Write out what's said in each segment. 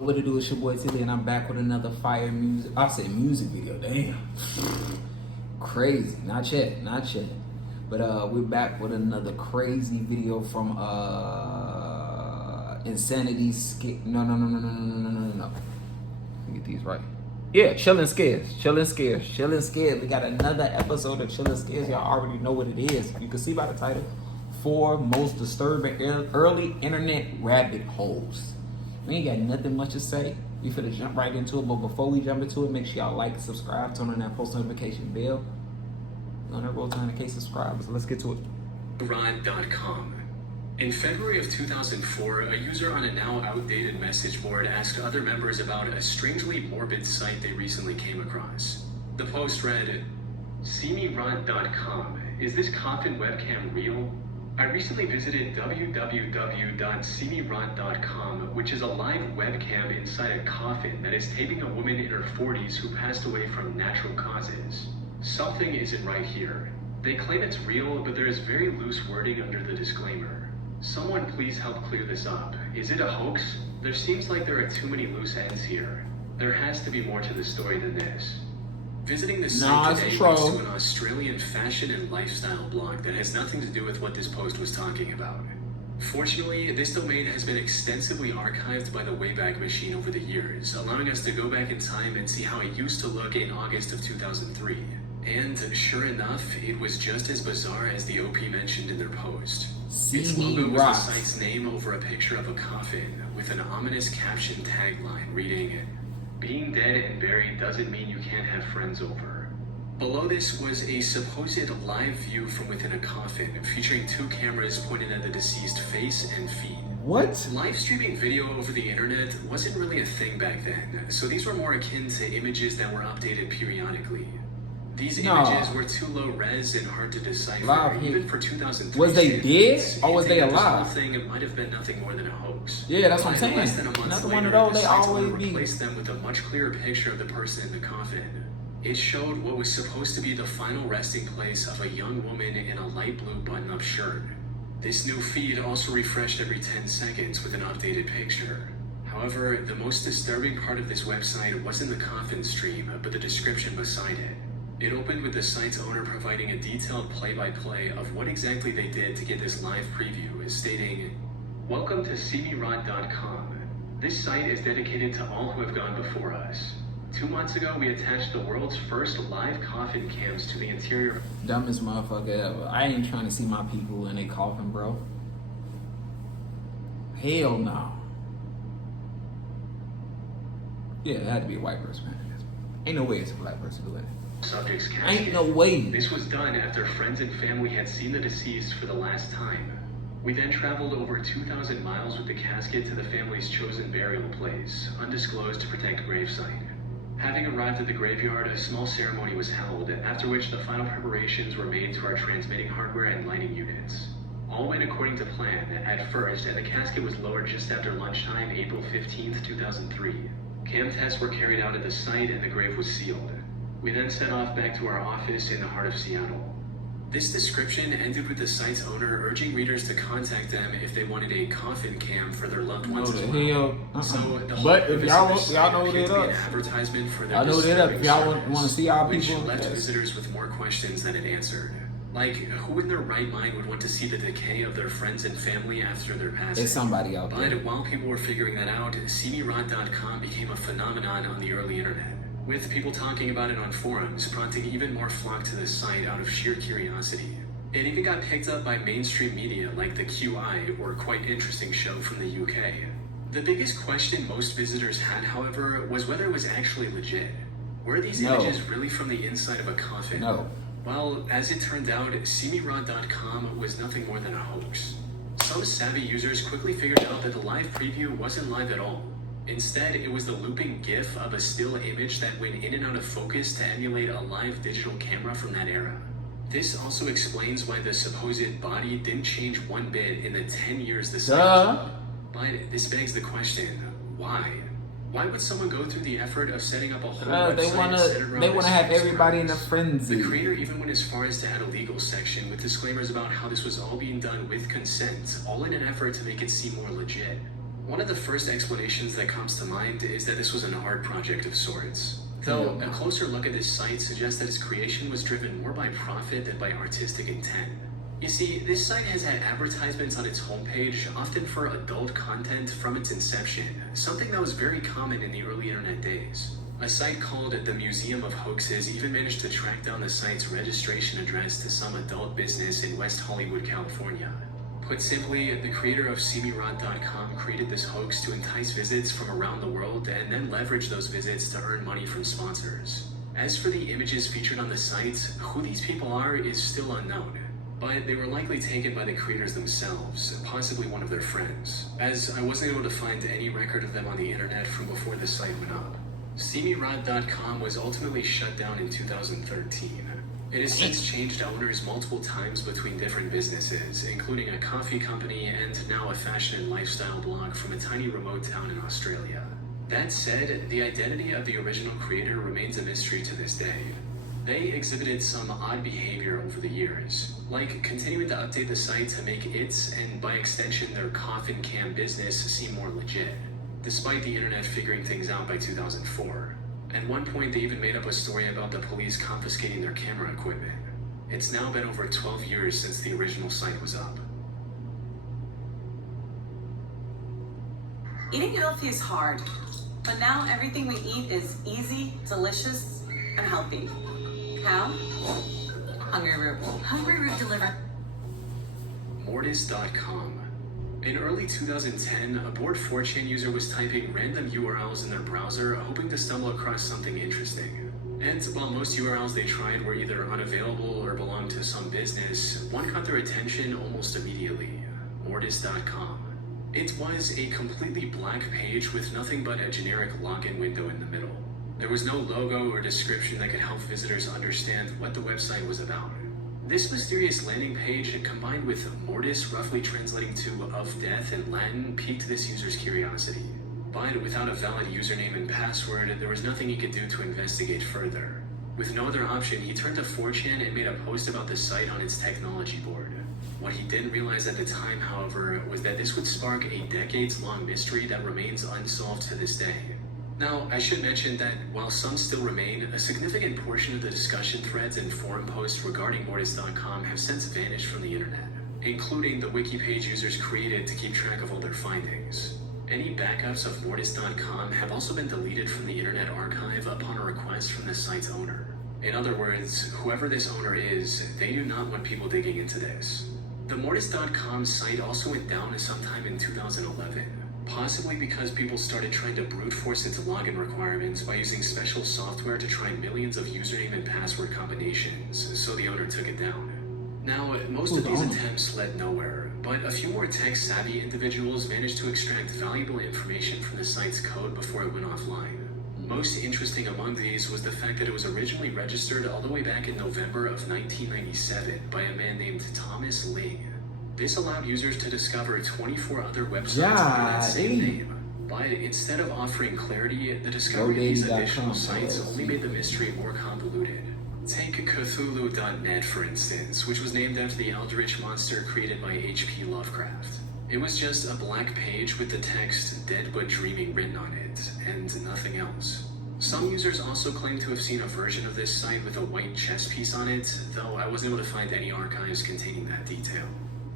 What it do, is your boy IamTeeLee, and I'm back with another fire music. I say music video, damn. Crazy, not yet. But we're back with another crazy video from Insanity Scare. No. Let me get these right. Yeah, Chillin' Scares. We got another episode of Chillin' Scares. Y'all already know what it is. You can see by the title. 4 most disturbing early internet rabbit holes. We ain't got nothing much to say. We finna jump right into it. But before we jump into it, make sure y'all like, subscribe, turn on that post notification bell. On that roll time in case subscribers. Let's get to it. Rod.com. In February of 2004, a user on a now outdated message board asked other members about a strangely morbid site they recently came across. The post read, SeeMeRod.com. Is this coffin webcam real? I recently visited www.seemerod.com, which is a live webcam inside a coffin that is taping a woman in her 40s who passed away from natural causes. Something isn't right here. They claim it's real, but there is very loose wording under the disclaimer. Someone please help clear this up. Is it a hoax? There seems like there are too many loose ends here. There has to be more to the story than this. Visiting the site today leads to an Australian fashion and lifestyle blog that has nothing to do with what this post was talking about. Fortunately, this domain has been extensively archived by the Wayback Machine over the years, allowing us to go back in time and see how it used to look in August of 2003. And sure enough, it was just as bizarre as the OP mentioned in their post. Its logo was the site's name over a picture of a coffin with an ominous caption tagline reading, "Being dead and buried doesn't mean you can't have friends over." Below this was a supposed live view from within a coffin, featuring 2 cameras pointed at the deceased face and feet. What? Live streaming video over the internet wasn't really a thing back then, so these were more akin to images that were updated periodically. These images were too low res and hard to decipher, even for 2003. Was they dead or was they alive? This whole thing might have been nothing more than a hoax. Yeah, that's what I'm saying. Less than a month Another later, one of those, the they site's always owner be. replaced them with a much clearer picture of the person in the coffin. It showed what was supposed to be the final resting place of a young woman in a light blue button-up shirt. This new feed also refreshed every 10 seconds with an updated picture. However, the most disturbing part of this website wasn't the coffin stream, but the description beside it. It opened with the site's owner providing a detailed play-by-play of what exactly they did to get this live preview, stating, "Welcome to SeeMeRod.com. This site is dedicated to all who have gone before us. 2 months ago, we attached the world's first live coffin cams to the interior." Dumbest motherfucker ever. I ain't trying to see my people in a coffin, bro. Hell no. Yeah, it had to be a white person. Ain't no way it's a black person doing it. Subject's casket. Ain't no way. This was done after friends and family had seen the deceased for the last time. We then traveled over 2,000 miles with the casket to the family's chosen burial place, undisclosed to protect gravesite. Having arrived at the graveyard, a small ceremony was held, after which the final preparations were made to our transmitting hardware and lighting units. All went according to plan at first, and the casket was lowered just after lunchtime, April 15th, 2003. Cam tests were carried out at the site and the grave was sealed. We then set off back to our office in the heart of Seattle. This description ended with the site's owner urging readers to contact them if they wanted a coffin cam for their loved ones as well. So the whole if y'all know appeared it to be up, an advertisement for their I know that up. If y'all want to see our which people, left visitors with more questions than it answered. Like, who in their right mind would want to see the decay of their friends and family after their passing? There's somebody out there. But while people were figuring that out, SeeMeRod.com became a phenomenon on the early internet, with people talking about it on forums, prompting even more flock to the site out of sheer curiosity. It even got picked up by mainstream media like the QI, or Quite Interesting show from the UK. The biggest question most visitors had, however, was whether it was actually legit. Were these images really from the inside of a coffin? No. Well, as it turned out, SeeMeRod.com was nothing more than a hoax. Some savvy users quickly figured out that the live preview wasn't live at all. Instead, it was the looping GIF of a still image that went in and out of focus to emulate a live digital camera from that era. This also explains why the supposed body didn't change one bit in the 10 years the site. But this begs the question, why? Why would someone go through the effort of setting up a whole website they wanna have everybody in a frenzy. The creator even went as far as to add a legal section with disclaimers about how this was all being done with consent, all in an effort to make it seem more legit. One of the first explanations that comes to mind is that this was an art project of sorts. Though a closer look at this site suggests that its creation was driven more by profit than by artistic intent. You see, this site has had advertisements on its homepage, often for adult content from its inception, something that was very common in the early internet days. A site called the Museum of Hoaxes even managed to track down the site's registration address to some adult business in West Hollywood, California. Put simply, the creator of SeeMeRot.com created this hoax to entice visits from around the world and then leverage those visits to earn money from sponsors. As for the images featured on the site, who these people are is still unknown, but they were likely taken by the creators themselves, possibly one of their friends, as I wasn't able to find any record of them on the internet from before the site went up. SeeMeRot.com was ultimately shut down in 2013. It has since changed owners multiple times between different businesses, including a coffee company and now a fashion and lifestyle blog from a tiny remote town in Australia. That said, the identity of the original creator remains a mystery to this day. They exhibited some odd behavior over the years, like continuing to update the site to make its, and by extension their coffin cam business, seem more legit, despite the internet figuring things out by 2004. At one point, they even made up a story about the police confiscating their camera equipment. It's now been over 12 years since the original site was up. Eating healthy is hard, but now everything we eat is easy, delicious, and healthy. How? Hungry Root. Hungry Root deliver. Mortis.com. In early 2010, a bored 4chan user was typing random URLs in their browser, hoping to stumble across something interesting. And while most URLs they tried were either unavailable or belonged to some business, one caught their attention almost immediately: Mortis.com. It was a completely black page with nothing but a generic login window in the middle. There was no logo or description that could help visitors understand what the website was about. This mysterious landing page, combined with mortis, roughly translating to of death in Latin, piqued this user's curiosity. But without a valid username and password, there was nothing he could do to investigate further. With no other option, he turned to 4chan and made a post about the site on its technology board. What he didn't realize at the time, however, was that this would spark a decades-long mystery that remains unsolved to this day. Now, I should mention that while some still remain, a significant portion of the discussion threads and forum posts regarding Mortis.com have since vanished from the internet, including the wiki page users created to keep track of all their findings. Any backups of Mortis.com have also been deleted from the Internet Archive upon a request from the site's owner. In other words, whoever this owner is, they do not want people digging into this. The Mortis.com site also went down sometime in 2011. Possibly because people started trying to brute force its login requirements by using special software to try millions of username and password combinations, so the owner took it down. Now, most of these attempts led nowhere, but a few more tech-savvy individuals managed to extract valuable information from the site's code before it went offline. Most interesting among these was the fact that it was originally registered all the way back in November of 1997 by a man named Thomas Ling. This allowed users to discover 24 other websites under that same name. But instead of offering clarity, the discovery of these additional sites only made the mystery more convoluted. Take Cthulhu.net, for instance, which was named after the eldritch monster created by H.P. Lovecraft. It was just a black page with the text "Dead but Dreaming" written on it, and nothing else. Some users also claim to have seen a version of this site with a white chess piece on it, though I wasn't able to find any archives containing that detail.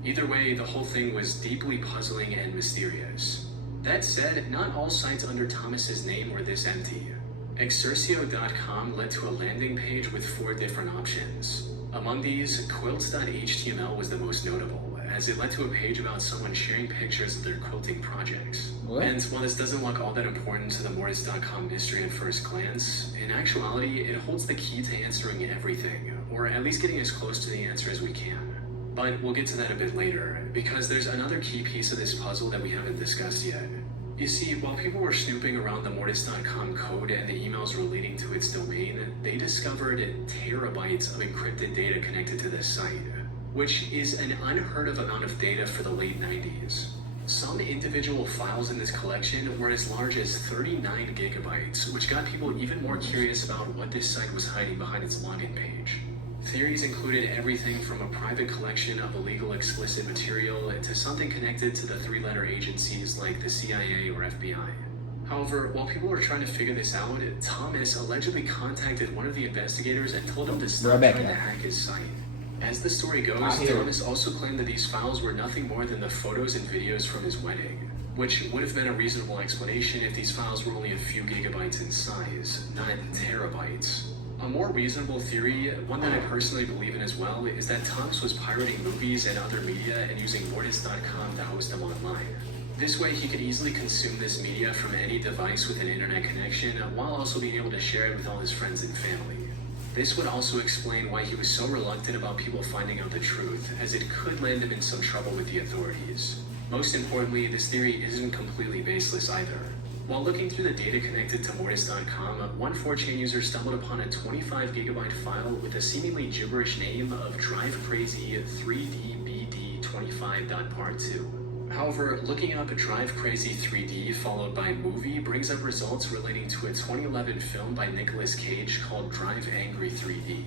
Either way, the whole thing was deeply puzzling and mysterious. That said, not all sites under Thomas's name were this empty. Exercio.com led to a landing page with 4 different options. Among these, quilts.html was the most notable, as it led to a page about someone sharing pictures of their quilting projects. What? And while this doesn't look all that important to the Mortis.com mystery at first glance, in actuality, it holds the key to answering everything, or at least getting as close to the answer as we can. But we'll get to that a bit later, because there's another key piece of this puzzle that we haven't discussed yet. You see, while people were snooping around the Mortis.com code and the emails relating to its domain, they discovered terabytes of encrypted data connected to this site, which is an unheard of amount of data for the late 90s. Some individual files in this collection were as large as 39 gigabytes, which got people even more curious about what this site was hiding behind its login page. Theories included everything from a private collection of illegal explicit material to something connected to the three-letter agencies like the CIA or FBI. However, while people were trying to figure this out, Thomas allegedly contacted one of the investigators and told him to stop trying to hack his site. As the story goes, Thomas also claimed that these files were nothing more than the photos and videos from his wedding, which would have been a reasonable explanation if these files were only a few gigabytes in size, not terabytes. A more reasonable theory, one that I personally believe in as well, is that Thomas was pirating movies and other media and using Mortis.com to host them online. This way he could easily consume this media from any device with an internet connection while also being able to share it with all his friends and family. This would also explain why he was so reluctant about people finding out the truth, as it could land him in some trouble with the authorities. Most importantly, this theory isn't completely baseless either. While looking through the data connected to Mortis.com, one 4chan user stumbled upon a 25 gigabyte file with a seemingly gibberish name of DriveCrazy3DBD25.part2. However, looking up DriveCrazy3D followed by movie brings up results relating to a 2011 film by Nicolas Cage called Drive Angry 3D.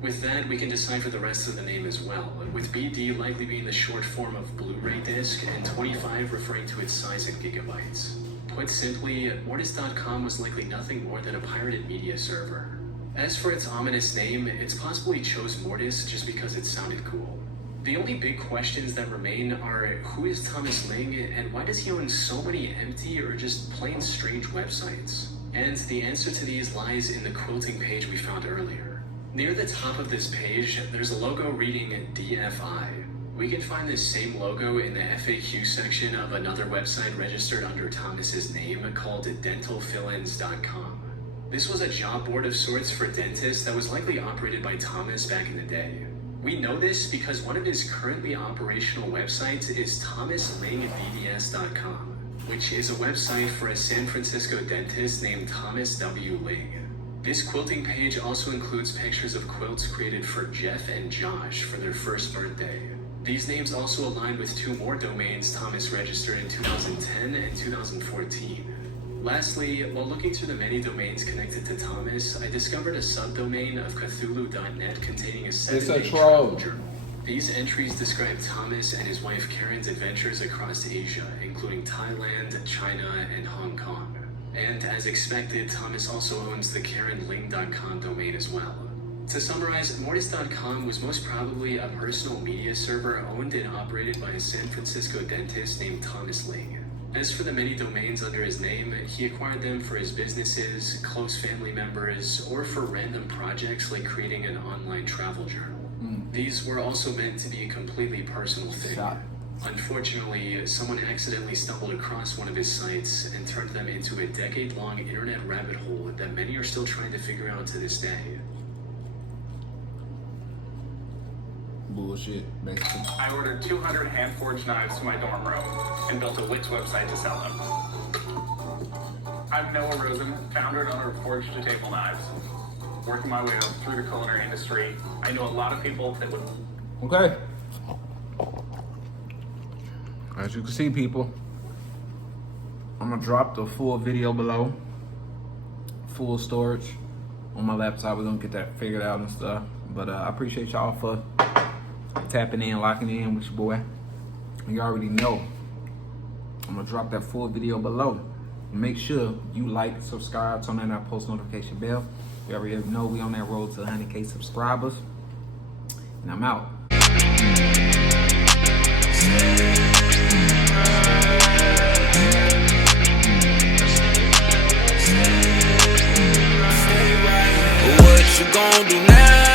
With that, we can decipher the rest of the name as well, with BD likely being the short form of Blu-ray disc and 25 referring to its size in gigabytes. Put simply, Mortis.com was likely nothing more than a pirated media server. As for its ominous name, it's possible he chose Mortis just because it sounded cool. The only big questions that remain are, who is Thomas Ling and why does he own so many empty or just plain strange websites? And the answer to these lies in the quilting page we found earlier. Near the top of this page, there's a logo reading DFI. We can find this same logo in the FAQ section of another website registered under Thomas's name called dentalfillins.com. This was a job board of sorts for dentists that was likely operated by Thomas back in the day. We know this because one of his currently operational websites is thomaslingvds.com, which is a website for a San Francisco dentist named Thomas W. Ling. This quilting page also includes pictures of quilts created for Jeff and Josh for their first birthday. These names also align with two more domains Thomas registered in 2010 and 2014. Lastly, while looking through the many domains connected to Thomas, I discovered a subdomain of Cthulhu.net containing a 7-day travel journal. These entries describe Thomas and his wife Karen's adventures across Asia, including Thailand, China, and Hong Kong. And as expected, Thomas also owns the KarenLing.com domain as well. To summarize, Mortis.com was most probably a personal media server owned and operated by a San Francisco dentist named Thomas Ling. As for the many domains under his name, he acquired them for his businesses, close family members, or for random projects like creating an online travel journal. These were also meant to be a completely personal thing. Unfortunately, someone accidentally stumbled across one of his sites and turned them into a decade-long internet rabbit hole that many are still trying to figure out to this day. Bullshit, basically. I ordered 200 hand-forged knives to my dorm room and built a Wix website to sell them. I'm Noah Rosen, founder and owner of Forged to Table Knives. Working my way up through the culinary industry, I know a lot of people that would... Okay. As you can see, people, I'm gonna drop the full video below. Full storage on my laptop. We're gonna get that figured out and stuff. But I appreciate y'all for tapping in, locking in with your boy. You already know I'm gonna drop that full video below. Make sure you like, subscribe, turn on that post notification bell. You already know we on that road to 100K subscribers. And I'm out. What you gonna do now?